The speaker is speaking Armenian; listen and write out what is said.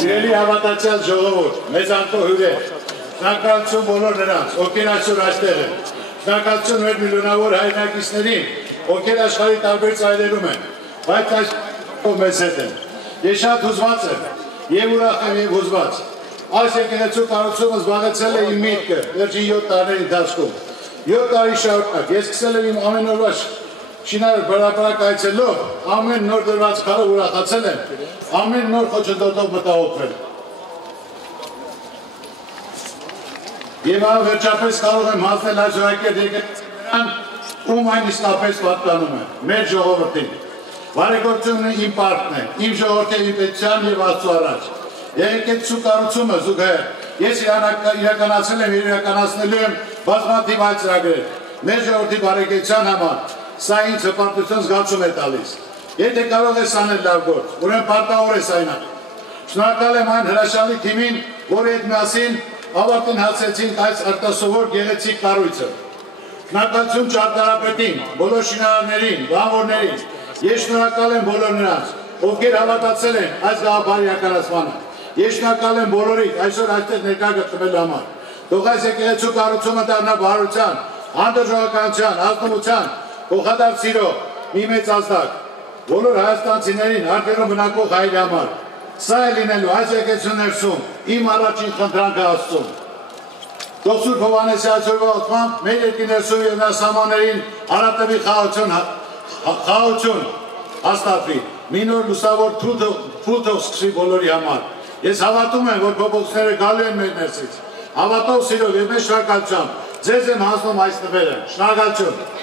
Սիրելի հավատացյալ ժողովուրդ, մեծ անկո հյուրեր, շնորհակալություն բոլոր նրանց, ովքեր այսօր այստեղ են, շնորհակալություն մեր միլիոնավոր հայրենակիցներին, ովքեր աշխարհի տարբեր ծայրերում են, բայց այս մեզ հետ են։ Ես շատ հուզված եմ, եւ ուրախ եմ եւ հուզված։ Այս եկեղեցու կառուցումը զբաղեցել է իմ միտքը վերջին 7 տարիների ընթացքում։ 7 տարի շարունակ ես սկսել եմ իմ ամեն օրվա շինարար բրապարակ այցելով, ամեն նոր դրված քարով ուրախացել եմ, ամեն նոր խոչընդոտով մտահոգվել։ Եվ վերջապես կարող եմ հասնել այս օրակետ եկեղեցիներին, ում այն իսկապես պատկանում է, մեր ժողովրդին։ Բարեգործությունը իմ պարտքն է, իմ ժողովրդի պետության եւ Աստծո առաջ։ Եկեղեցու կառուցումը զուգահեռ ես իրականացել եմ եւ իրականացնելու եմ բազմաթիվ այլ ծրագրեր։ Մեր ժողովրդի բարեկեցության համար սա ինձ հպարտություն զգացում է տալիս։ Եթե կարող ես անել լավ գործ, ուրեմն պարտավոր ես այն անել։ Շնորհակալ եմ այն հրաշալի թիմին, որի հետ միասին ավարտին հասցրեցինք այս արտասովոր գեղեցիկ կառույցը։ Շնորհակալություն ճարտարապետին, բոլոր շինարարներին, բանվորներին։ Ես շնորհակալ եմ բոլոր նրանց, ովքեր հավատացել են այս գաղափարի իրականացմանը։ Ես շնորհակալ եմ բոլորիդ այսօր այստեղ ներկա գտնվելու համար։ Թող այս եկեղեցու կառուցումը դառնա բարության, հանդուրժողականության, ազնվության, փոխադարձ սիրո մի մեծ ազդակ բոլոր հայաստանցիներին արտերում բնակվող հայերի համար։ Սա է լինելու այս եկեղեցու ներսում իմ առաջին խնդրանքը Աստծուն։ Թող Սուրբ Հովհաննեսի այսօրվա օգնությամբ մեր երկրի ներսում եւ նրա սահմաններին հարատևի խաղաղություն հաստատվի, մի նոր լուսավոր փուլ թող սկսվի բոլորի համար։ Ես հավատում եմ, որ փոփոխությունները գալու են մեր ներսից։ Հավատով սիրով եւ մեծ շնորհակալությամբ ձեզ եմ հանձնում այս նվերը։ Շնորհակալություն։